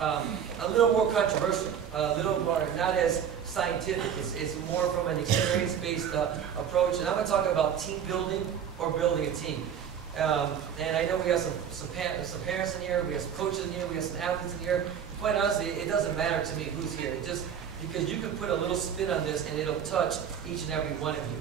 a little more controversial, a little more not as scientific. It's more from an experience-based approach. And I'm going to talk about team building or building a team. And I know we have some parents in here, we have some coaches in here, we have some athletes in here. Quite honestly, it doesn't matter to me who's here. It just because you can put a little spin on this and it'll touch each and every one of you.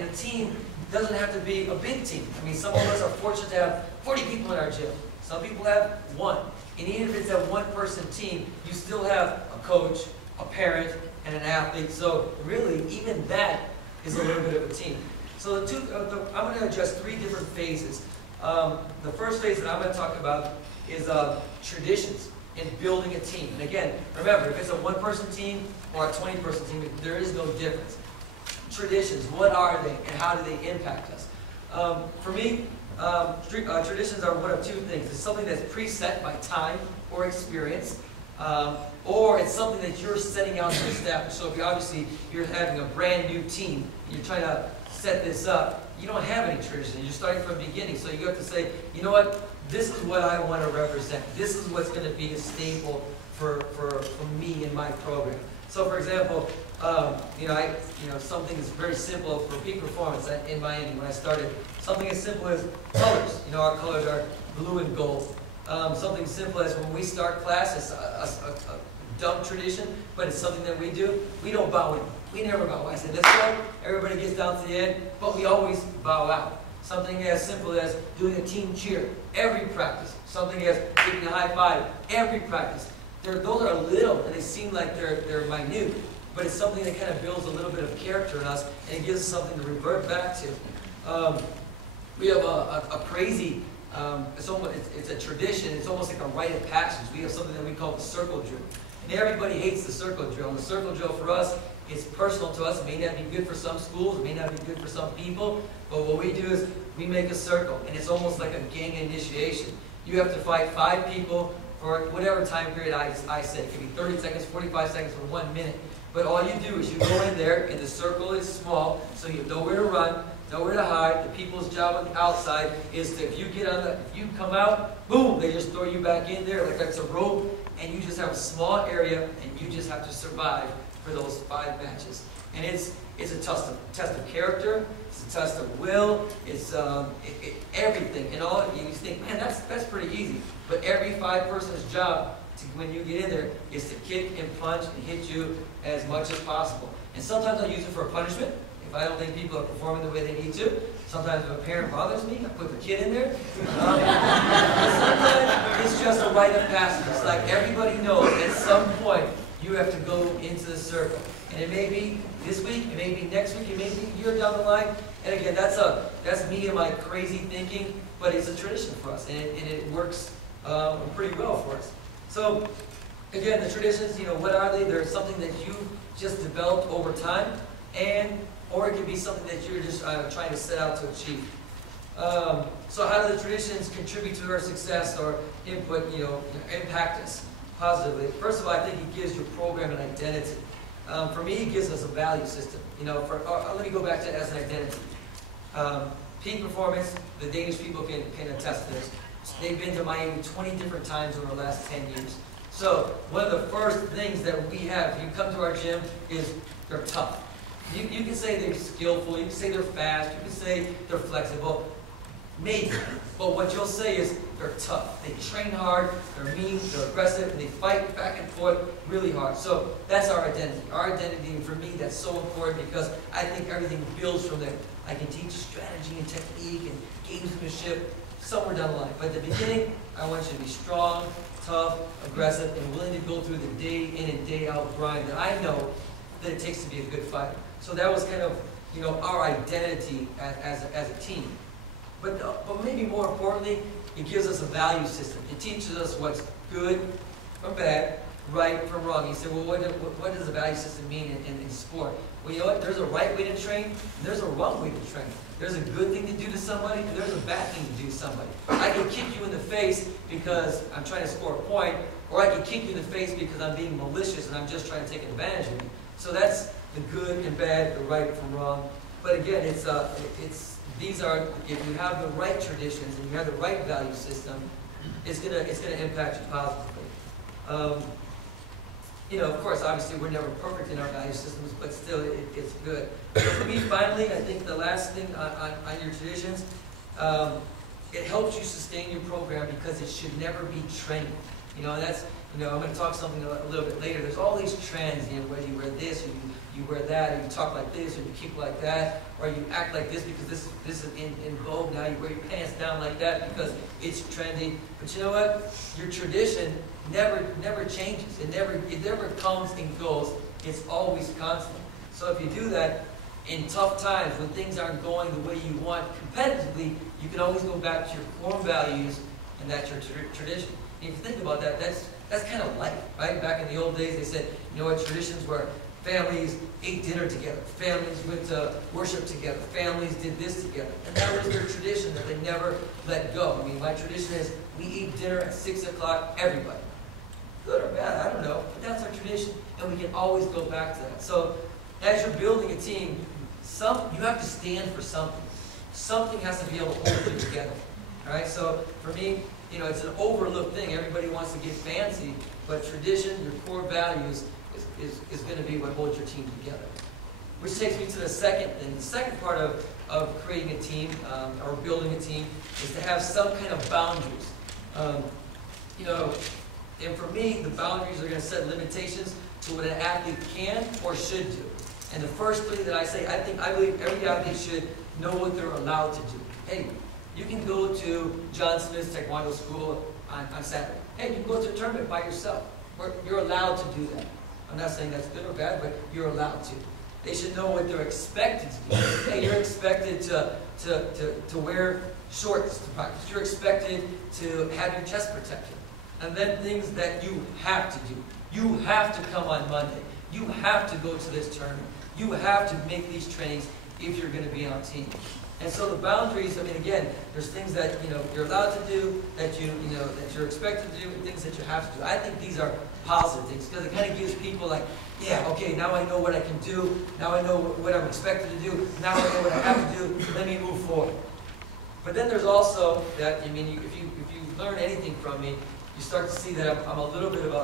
And a team doesn't have to be a big team. I mean, some of us are fortunate to have 40 people in our gym. Some people have one. And even if it's a one-person team, you still have a coach, a parent, and an athlete. So really, even that is a little bit of a team. So I'm going to address 3 different phases. The first phase that I'm going to talk about is traditions in building a team. And again, remember, if it's a one-person team or a 20-person team, there is no difference. Traditions, what are they and how do they impact us? For me, traditions are one of 2 things. It's something that's preset by time or experience, or it's something that you're setting out to establish. So if you're having a brand new team, you're trying to set this up, you don't have any tradition. You're starting from the beginning. So you have to say, you know what, this is what I want to represent. This is what's going to be a staple for me in my program. So for example, something is very simple for peak performance in Miami when I started. Something as simple as colors. Our colors are blue and gold. Something simple as when we start class, it's a dumb tradition, but it's something that we do. We don't bow in. We never bow. I say, let's go. Everybody gets down to the end, but we always bow out. Something as simple as doing a team cheer every practice. Something as giving a high five every practice. Those are little, and they seem like they're minute, but it's something that kind of builds a little bit of character in us, and it gives us something to revert back to. We have a crazy, it's a tradition, it's almost like a rite of passage. We have something that we call the circle drill. And everybody hates the circle drill. And the circle drill for us is personal to us. It may not be good for some schools, it may not be good for some people, but what we do is we make a circle, and it's almost like a gang initiation. You have to fight 5 people for whatever time period I say. It could be 30 seconds, 45 seconds, or 1 minute. But all you do is you go in there, and the circle is small, so you have nowhere to run, nowhere to hide. The people's job on the outside is to, if you come out, boom, they just throw you back in there like that's a rope, and you just have a small area, and you just have to survive for those 5 matches. And it's a test of character, it's a test of will, it's everything. And all you think, man, that's pretty easy. But every 5 person's job when you get in there is to kick and punch and hit you as much as possible. And sometimes I'll use it for a punishment if I don't think people are performing the way they need to. Sometimes if a parent bothers me, I put the kid in there. Sometimes it's just a rite of passage. It's like everybody knows at some point you have to go into the circle. And it may be this week, it may be next week, it may be a year down the line. And again, that's me and my crazy thinking, but it's a tradition for us, and it works pretty well for us. So again, the traditions, what are they? They're something that you just developed over time, or it could be something that you're just trying to set out to achieve. So how do the traditions contribute to our success or impact us positively? First of all, I think it gives your program an identity. For me, it gives us a value system. Let me go back to it as an identity. Peak performance, the Danish people can attest to this. They've been to Miami 20 different times over the last 10 years. So one of the first things that we have, if you come to our gym, is they're tough. You can say they're skillful, you can say they're fast, you can say they're flexible, maybe. But what you'll say is they're tough. They train hard, they're mean, they're aggressive, and they fight back and forth really hard. So that's our identity. Our identity, and for me, that's so important because I think everything builds from there. I can teach strategy and technique and gamesmanship somewhere down the line. But at the beginning, I want you to be strong, tough, aggressive, and willing to go through the day in and day out grind that I know that it takes to be a good fighter. So that was kind of, our identity as a team. But maybe more importantly, it gives us a value system. It teaches us what's good from bad, right from wrong. You say, well, what does a value system mean in sport? Well, you know what? There's a right way to train, and there's a wrong way to train. There's a good thing to do to somebody, and there's a bad thing to do to somebody. I can kick you in the face because I'm trying to score a point, or I can kick you in the face because I'm being malicious and I'm just trying to take advantage of you. So that's the good and bad, the right from wrong. But again, if you have the right traditions and you have the right value system, it's gonna impact you positively. You know, of course, obviously, we're never perfect in our value systems, but still, it's good. So for me, finally, I think the last thing on your traditions, it helps you sustain your program because it should never be trendy. You know, and that's, you know, I'm going to talk something a little bit later. There's all these trends, you know, whether you wear this, or you wear that, or you talk like this, or you keep like that, or you act like this because this is in vogue now. You wear your pants down like that because it's trendy. But you know what? Your tradition never changes. It never comes and goes. It's always constant. So if you do that in tough times, when things aren't going the way you want competitively, you can always go back to your core values, and that's your tradition. And if you think about that, that's kind of life, right? Back in the old days, they said, you know what, traditions were families ate dinner together, families went to worship together, families did this together. And that was their tradition that they never let go. I mean, my tradition is we eat dinner at 6 o'clock, everybody. Good or bad, I don't know, but that's our tradition, and we can always go back to that. So as you're building a team, you have to stand for something. Something has to be able to hold you together. All right, so for me, you know, it's an overlooked thing. Everybody wants to get fancy, but tradition, your core values, is going to be what holds your team together. Which takes me to the second thing. The second part of creating a team, or building a team, is to have some kind of boundaries. You know, and for me, the boundaries are going to set limitations to what an athlete can or should do. And the first thing that I say, I believe every athlete should know what they're allowed to do. Hey, you can go to John Smith's Taekwondo school on Saturday. Hey, you can go to a tournament by yourself. You're allowed to do that. I'm not saying that's good or bad, but you're allowed to. They should know what they're expected to do. Hey, you're expected to wear shorts to practice. You're expected to have your chest protected. And then things that you have to do. You have to come on Monday. You have to go to this tournament. You have to make these trainings if you're going to be on a team. And so the boundaries, I mean, again, there's things that, you know, you're allowed to do, that you're expected to do, and things that you have to do. I think these are positive things, because it kind of gives people like, yeah, okay, now I know what I can do, now I know what I'm expected to do, now I know what I have to do, let me move forward. But then there's also that, I mean, if you learn anything from me, you start to see that I'm a little bit of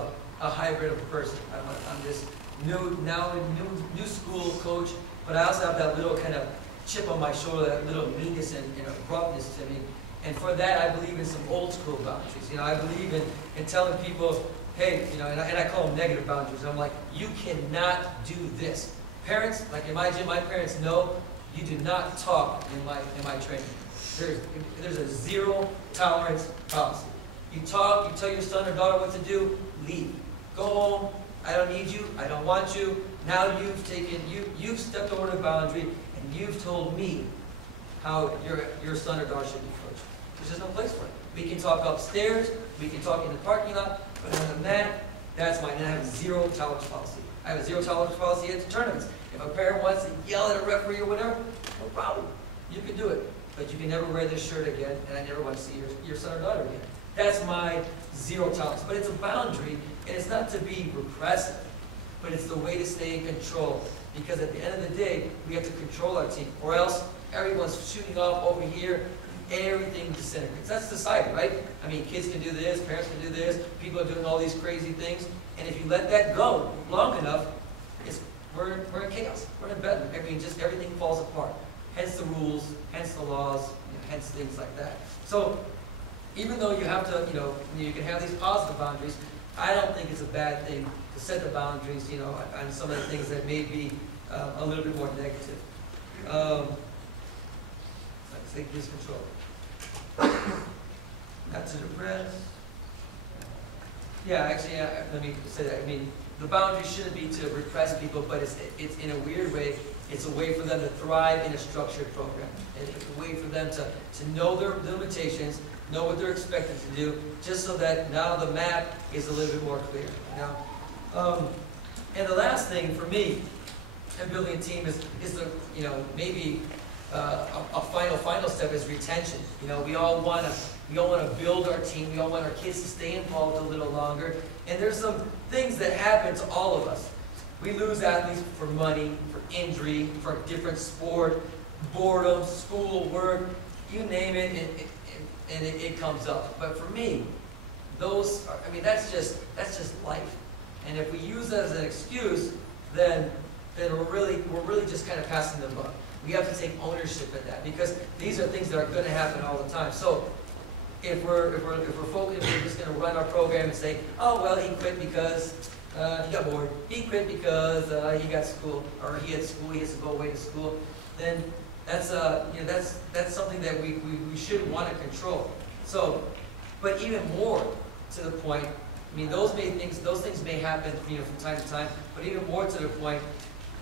a hybrid of a person. I'm this new school coach, but I also have that little kind of chip on my shoulder, that little meanness and abruptness to me. And for that, I believe in some old school boundaries. You know, I believe in telling people, hey, you know, and I call them negative boundaries. I'm like, you cannot do this. Parents, like in my gym, my parents know you do not talk in my training. There's a zero tolerance policy. You talk, you tell your son or daughter what to do, leave. Go home. I don't need you. I don't want you. Now you've stepped over the boundary, and you've told me how your son or daughter should be coached. There's just no place for it. We can talk upstairs. We can talk in the parking lot. But other than that, that's mine. And I have a zero tolerance policy. I have a zero tolerance policy at the tournaments. If a parent wants to yell at a referee or whatever, no problem. You can do it. But you can never wear this shirt again, and I never want to see your son or daughter again. That's my zero tolerance. But it's a boundary, and it's not to be repressive, but it's the way to stay in control. Because at the end of the day, we have to control our team, or else everyone's shooting off over here, everything disintegrates. That's society, right? I mean, kids can do this, parents can do this, people are doing all these crazy things, and if you let that go long enough, we're in chaos. We're in bedlam. I mean, just everything falls apart. Hence the rules, hence the laws, hence things like that. So even though you have to, you can have these positive boundaries, I don't think it's a bad thing to set the boundaries, on some of the things that may be a little bit more negative. Let's take this control. Not to depress. Yeah, actually, let me say that. I mean, the boundary shouldn't be to repress people, but it's in a weird way. It's a way for them to thrive in a structured program. It's a way for them to know their limitations, know what they're expected to do, just so that now the map is a little bit more clear. And the last thing for me in building a team is the maybe a final step is retention. We all want to build our team. We all want our kids to stay involved a little longer. And there's some things that happen to all of us. We lose athletes for money, for injury, for a different sport, boredom, school, work, you name it, and it comes up. But for me, those are, I mean, that's just life. And if we use that as an excuse, then we're really just kind of passing the buck. We have to take ownership of that, because these are things that are going to happen all the time. So if we're focused, we're just going to run our program and say, oh well, he quit because he got bored. He quit because he got school, or he had school. He has to go away to school. Then that's that's something that we should want to control. So, but even more to the point, I mean, those things may happen, from time to time. But even more to the point,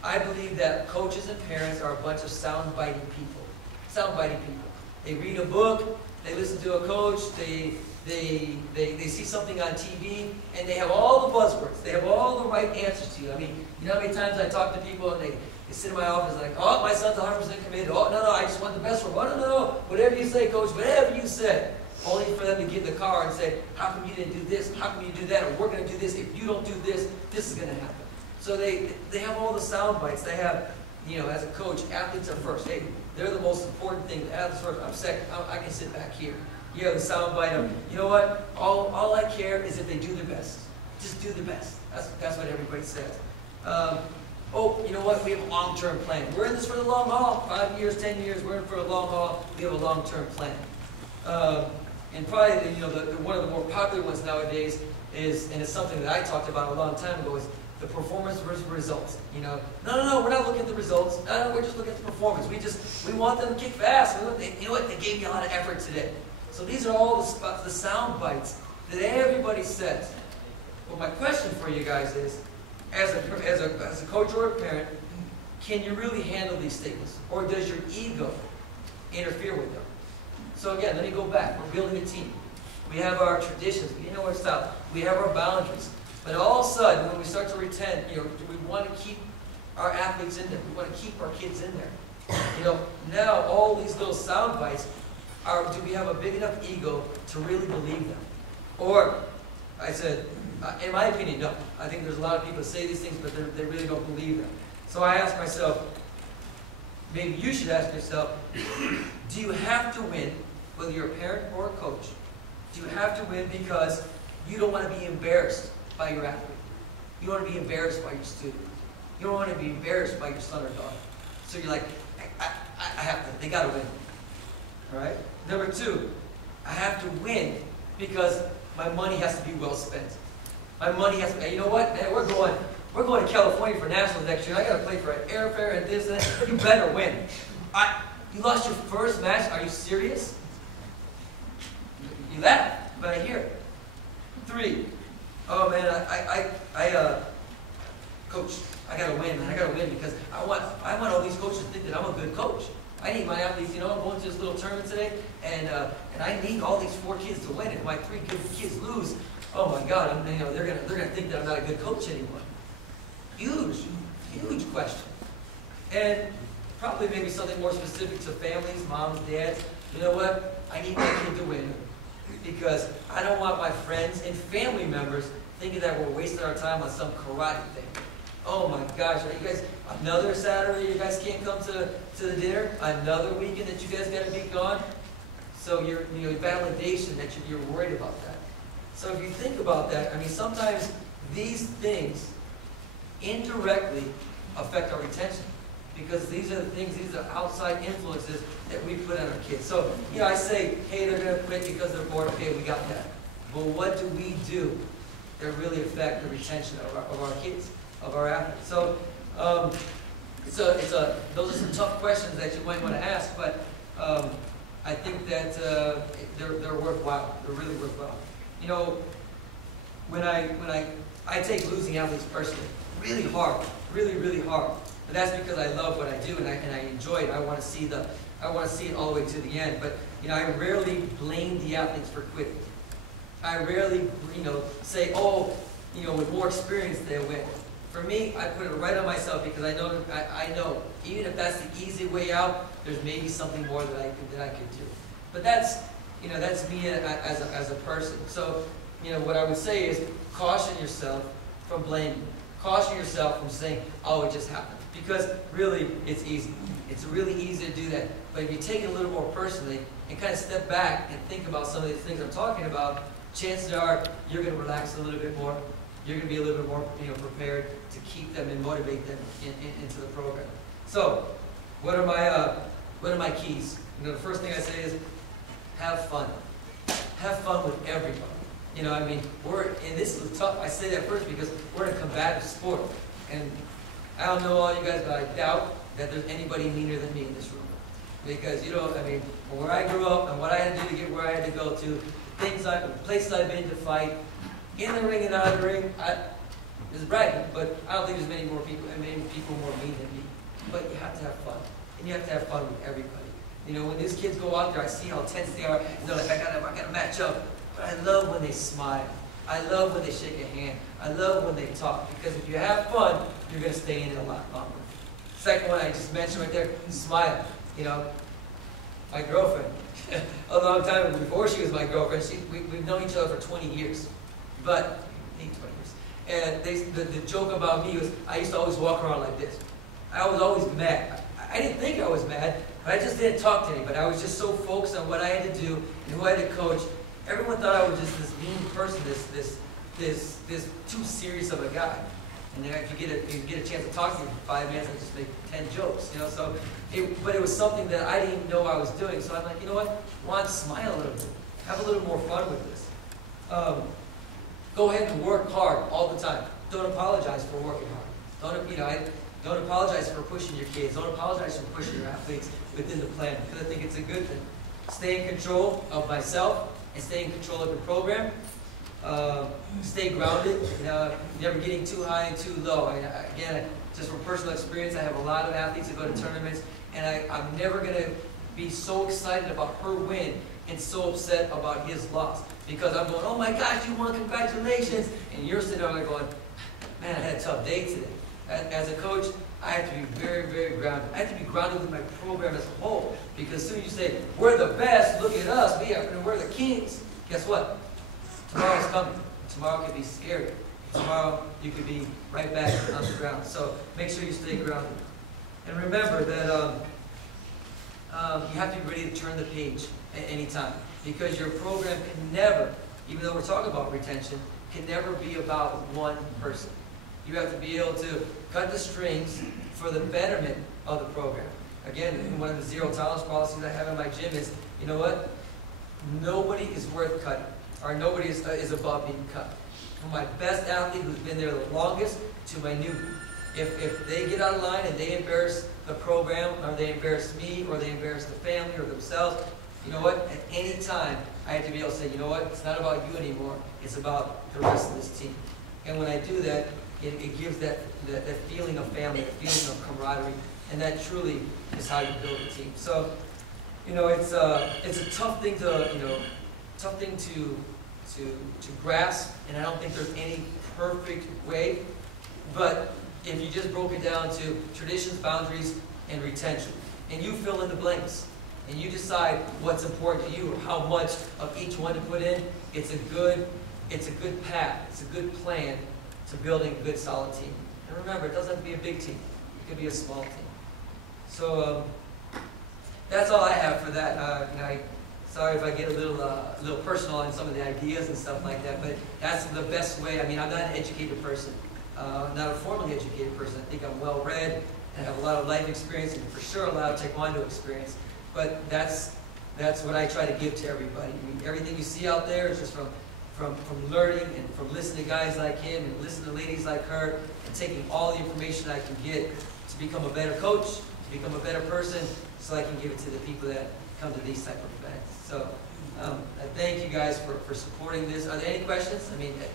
I believe that coaches and parents are a bunch of sound-biting people. Sound-biting people. They read a book, they listen to a coach, they see something on TV, and they have all the buzzwords. They have all the right answers to you. I mean, you know how many times I talk to people and they sit in my office like, oh, my son's 100% committed. Oh, no, I just want the best for him. Oh, no, whatever you say, coach, whatever you said. Only for them to get in the car and say, how come you didn't do this? How come you do that? Or we're going to do this. If you don't do this, this is going to happen. So they have all the sound bites. They have, as a coach, athletes are first. Hey, they're the most important thing. Athletes first. I'm second. I can sit back here. You have the sound bite of, you know what? All I care is if they do their best. Just do the best. That's what everybody says. Oh, you know what? We have a long-term plan. We're in this for the long haul. 5 years, 10 years. We're in for a long haul. We have a long-term plan. And probably, one of the more popular ones nowadays is, and it's something that I talked about a long time ago, is the performance versus results. No, we're not looking at the results. No, we're just looking at the performance. We want them to kick fast. You know what? They gave me a lot of effort today. So these are all the sound bites that everybody says. Well, my question for you guys is, as a coach or a parent, can you really handle these statements? Or does your ego interfere with them? So again, let me go back. We're building a team. We have our traditions. We know our style. We have our boundaries. But all of a sudden, when we start to pretend, we want to keep our athletes in there. We want to keep our kids in there. Now all these little sound bites do we have a big enough ego to really believe them? Or, I said, in my opinion, no. I think there's a lot of people that say these things, but they really don't believe them. So I asked myself, maybe you should ask yourself, do you have to win, whether you're a parent or a coach? Do you have to win because you don't want to be embarrassed by your athlete? You don't want to be embarrassed by your student. You don't want to be embarrassed by your son or daughter. So you're like, I have to, they got to win. All right? Number two, I have to win because my money has to be well spent. My money has to, you know what, man, we're going to California for nationals next year. I got to play for an airfare and this and that. You better win. You lost your first match? Are you serious? You laugh, but I hear it. 3, oh man, coach, I gotta win, man. I gotta win because I want all these coaches to think that I'm a good coach. I need my athletes, I'm going to this little tournament today, and I need all these 4 kids to win. If my 3 good kids lose, oh my God, they're gonna think that I'm not a good coach anymore. Huge question. And probably maybe something more specific to families, moms, dads. You know what? I need my kid to win because I don't want my friends and family members thinking that we're wasting our time on some karate thing. Oh my gosh, are you guys, another Saturday you guys can't come to the dinner? Another weekend that you guys got to be gone? So your validation that you're worried about that. So if you think about that, sometimes these things indirectly affect our retention. Because these are the things, these are outside influences that we put on our kids. So, I say, hey, they're going to quit because they're bored. Okay, we got that. But what do we do that really affect the retention of our kids, of our athletes? So, those are some tough questions that you might want to ask, but I think that they're worthwhile. They're really worthwhile. When I take losing athletes personally, really hard, really hard. But that's because I love what I do and I enjoy it. I want to see it all the way to the end. But I rarely blame the athletes for quitting. I rarely say, oh, with more experience they win. For me, I put it right on myself because I know even if that's the easy way out, there's maybe something more that I could do. But that's me as a person. So what I would say is caution yourself from blaming. Caution yourself from saying, oh, it just happened. Because really, it's easy. It's really easy to do that. But if you take it a little more personally and kind of step back and think about some of these things I'm talking about, chances are you're going to relax a little bit more. You're going to be a little bit more, prepared to keep them and motivate them into the program. So, what are my keys? The first thing I say is have fun. Have fun with everybody. And this is tough. I say that first because we're in a combative sport, and I don't know all you guys, but I doubt that there's anybody meaner than me in this room. Because where I grew up and what I had to do to get where I had to go to, places I've been to fight, in the ring and out of the ring, this is bragging, but I don't think there's many people more mean than me. But you have to have fun, and you have to have fun with everybody. When these kids go out there, I see how tense they are, and they're like, I gotta match up. But I love when they smile. I love when they shake a hand. I love when they talk, because if you have fun, you're gonna stay in it a lot longer. Second one I just mentioned right there, smile. My girlfriend, a long time before she was my girlfriend, we've known each other for 20 years. But, 20 years. And the joke about me was, I used to always walk around like this. I was always mad. I didn't think I was mad, but I just didn't talk to anybody. I was just so focused on what I had to do and who I had to coach. Everyone thought I was just this mean person, this too serious of a guy. And then if you get a chance to talk to me for 5 minutes, I just make 10 jokes, So, but it was something that I didn't even know I was doing. So I'm like, you know what? Juan, smile a little bit. Have a little more fun with this. Go ahead and work hard all the time. Don't apologize for working hard. Don't apologize for pushing your kids. Don't apologize for pushing your athletes within the plan, because I think it's a good thing. Stay in control of myself and stay in control of the program. Stay grounded, never getting too high and too low. Again, just from personal experience, I have a lot of athletes that go to tournaments, and I'm never going to be so excited about her win and so upset about his loss. Because I'm going, oh my gosh, you won, congratulations. And you're sitting there going, man, I had a tough day today. As a coach, I have to be very, very grounded. I have to be grounded with my program as a whole. Because as soon as you say, we're the best, look at us, we're the kings, guess what? Tomorrow's coming. Tomorrow could be scary. Tomorrow you could be right back on the ground. So make sure you stay grounded. And remember that you have to be ready to turn the page at any time. Because your program can never, even though we're talking about retention, can never be about one person. You have to be able to cut the strings for the betterment of the program. Again, one of the zero tolerance policies I have in my gym is, you know what? Nobody is worth cutting. Or nobody is above being cut. From my best athlete who's been there the longest to my newbie. If they get out of line and they embarrass the program, or they embarrass me, or they embarrass the family or themselves, you know what? At any time, I have to be able to say, you know what? It's not about you anymore. It's about the rest of this team. And when I do that, it gives that feeling of family, that feeling of camaraderie, and that truly is how you build a team. So, it's a tough thing to grasp, and I don't think there's any perfect way. But if you just broke it down to traditions, boundaries, and retention, and you fill in the blanks, and you decide what's important to you, or how much of each one to put in, it's a good path, it's a good plan to building a good, solid team. And remember, it doesn't have to be a big team. It could be a small team. So that's all I have for that. Sorry if I get a little personal on some of the ideas and stuff like that, but that's the best way. I'm not an educated person, not a formally educated person. I think I'm well-read and have a lot of life experience, and for sure a lot of Taekwondo experience. But that's what I try to give to everybody. Everything you see out there is just from learning and from listening to guys like him and listening to ladies like her, and taking all the information I can get to become a better coach, to become a better person, so I can give it to the people that come to these type of events. So I thank you guys for supporting this. Are there any questions?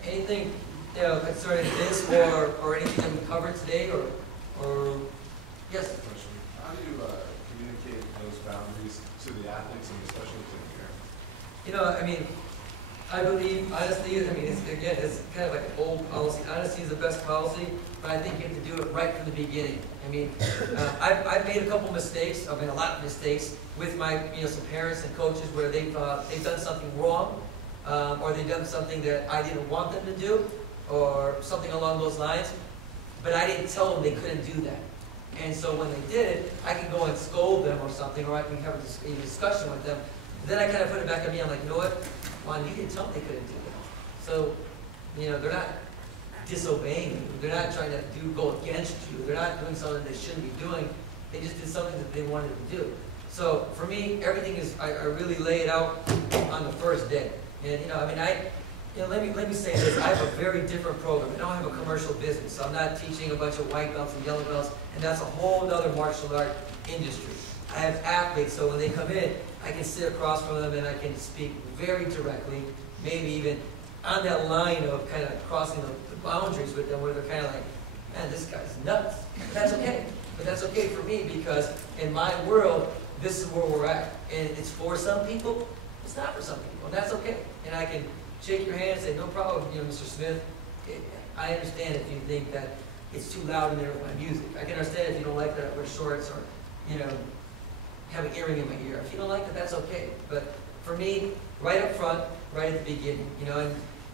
Anything concerning this or anything that we covered today, or yes? How do you communicate those boundaries to the athletes and especially to the parents? I believe honesty is, it's kind of like an old policy. Honesty is the best policy, but I think you have to do it right from the beginning. I've made a couple mistakes. I've made a lot of mistakes with my, some parents and coaches where they've done something wrong, or they've done something that I didn't want them to do, or something along those lines, but I didn't tell them they couldn't do that. And so when they did it, I can go and scold them or something, or I can have a discussion with them. Then I kind of put it back on me. I'm like, you know what? Juan, you didn't tell me they couldn't do it. So, you know, they're not disobeying you. They're not trying to go against you. They're not doing something they shouldn't be doing. They just did something that they wanted to do. So for me, everything is, I really lay it out on the first day. And you know, I mean, let me say this, I have a very different program. I don't have a commercial business, so I'm not teaching a bunch of white belts and yellow belts, and that's a whole other martial art industry. I have athletes, so when they come in, I can sit across from them and I can speak very directly, maybe even on that line of kind of crossing the boundaries with them, where they're kind of like, man, this guy's nuts. But that's okay. But that's okay for me, because in my world, this is where we're at. And it's for some people, it's not for some people, and that's okay. And I can shake your hand and say, no problem, you know, Mr. Smith. I understand if you think that it's too loud in there with my music. I can understand if you don't like that I wear shorts or, you know, have an earring in my ear. If you don't like that, that's okay. But for me, right up front, right at the beginning, you know,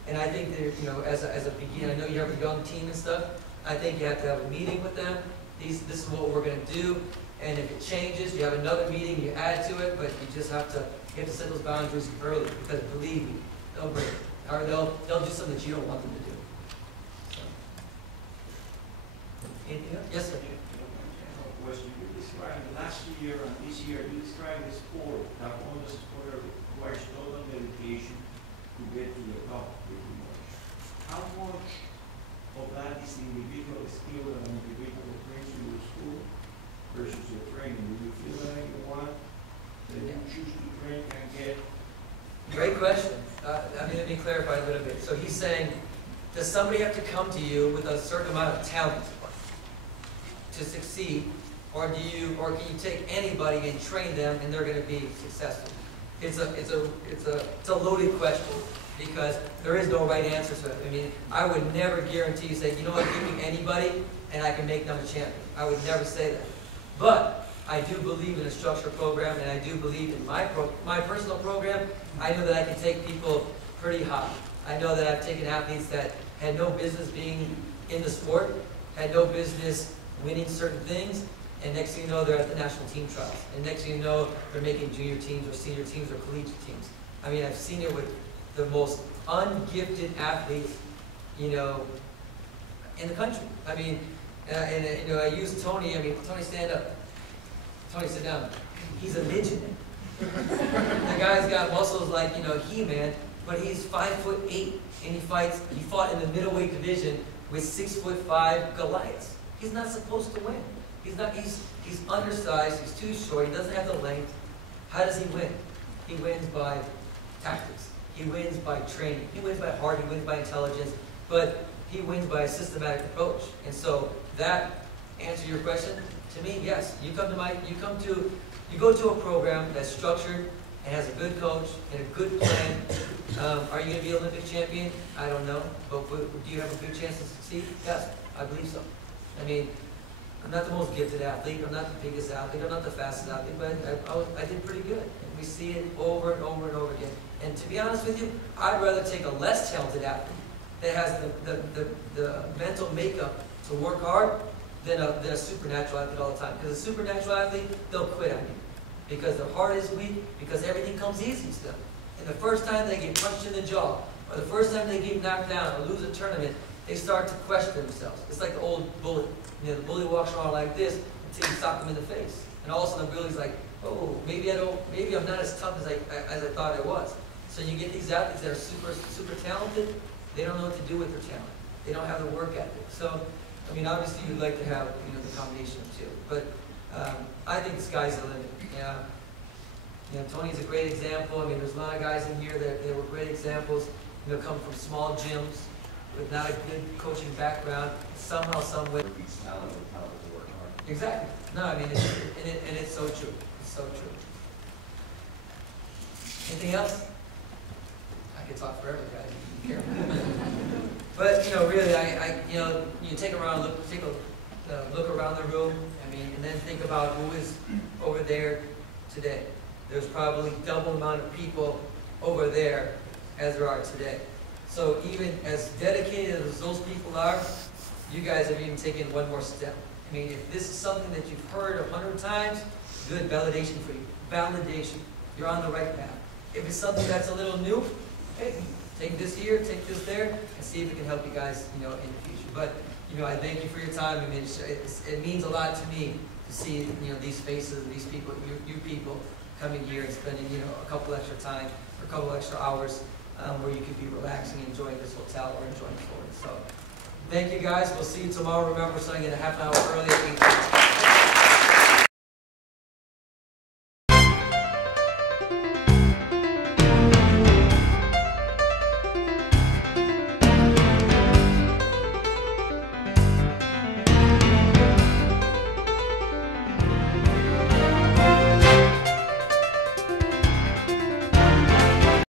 and I think that, you know, as a beginner, I know you have a young team and stuff, I think you have to have a meeting with them. This is what we're going to do. And if it changes, you have another meeting, you add to it, but you just have to set those boundaries early, because believe me, they'll break it. Or they'll do something that you don't want them to do. So. Anything else? Yes, sir. Question. You described last year and this year, you described the sport, Taekwondo sport requires total dedication to get to the top, pretty much. How much of that is individual skill and individual brings to your school versus your training? Do you feel that anyone that you choose to train can get? Great question. Let me clarify a little bit. So he's saying, does somebody have to come to you with a certain amount of talent to succeed, or can you take anybody and train them and they're going to be successful? It's a loaded question, because there is no right answer to it. I mean, I would never guarantee, say, you know what, give me anybody and I can make them a champion. I would never say that. But I do believe in a structured program, and I do believe in my personal program. I know that I can take people pretty high. I know that I've taken athletes that had no business being in the sport, had no business winning certain things, and next thing you know, they're at the national team trials. And next thing you know, they're making junior teams or senior teams or collegiate teams. I mean, I've seen it with the most ungifted athletes, you know, in the country. I mean, you know, I use Tony. I mean, Tony, stand up. Tony, sit down. He's a midget. The guy's got muscles like, you know, He-Man, but he's 5'8", and he fought in the middleweight division with 6'5" Goliaths. He's not supposed to win. He's undersized, he's too short, he doesn't have the length. How does he win? He wins by tactics. He wins by training. He wins by heart, he wins by intelligence, but he wins by a systematic approach. And so that answer your question, to me, yes. You go to a program that's structured and has a good coach and a good plan. Are you going to be an Olympic champion? I don't know. But do you have a good chance to succeed? Yes, I believe so. I mean, I'm not the most gifted athlete, I'm not the biggest athlete, I'm not the fastest athlete, but I did pretty good. And we see it over and over and over again. And to be honest with you, I'd rather take a less talented athlete that has the mental makeup to work hard than a supernatural athlete all the time. Because a supernatural athlete, they'll quit on you. Because their heart is weak, because everything comes easy to them. And the first time they get punched in the jaw, or the first time they get knocked down or lose a tournament, they start to question themselves. It's like the old bully. You know, the bully walks around like this until you sock him in the face. And all of a sudden the bully's like, oh, maybe I'm not as tough as I thought I was. So you get these athletes that are super talented, they don't know what to do with their talent. They don't have the work ethic. So, I mean, obviously you'd like to have, you know, the combination of two. But I think the sky's the limit. Yeah. You know, Tony's a great example. I mean, there's a lot of guys in here that were great examples. You know, come from small gyms with not a good coaching background, somehow, some way. Exactly. No, I mean, it's so true. It's so true. Anything else? I could talk forever, guys. You can care. But you know, really, you take a look around the room. I mean, and then think about who is over there today. There's probably double amount of people over there as there are today. So even as dedicated as those people are, you guys have even taken one more step. I mean, if this is something that you've heard 100 times, good validation for you. Validation. You're on the right path. If it's something that's a little new, hey, take this here, take this there, and see if it can help you guys, you know, in the future. But, you know, I thank you for your time. I mean, it means a lot to me to see, you know, these faces, these people, you people coming here and spending, you know, a couple extra time, or a couple extra hours, where you could be relaxing, enjoying this hotel or enjoying Florida. So, thank you guys. We'll see you tomorrow. Remember, starting at a half an hour early at 8:30.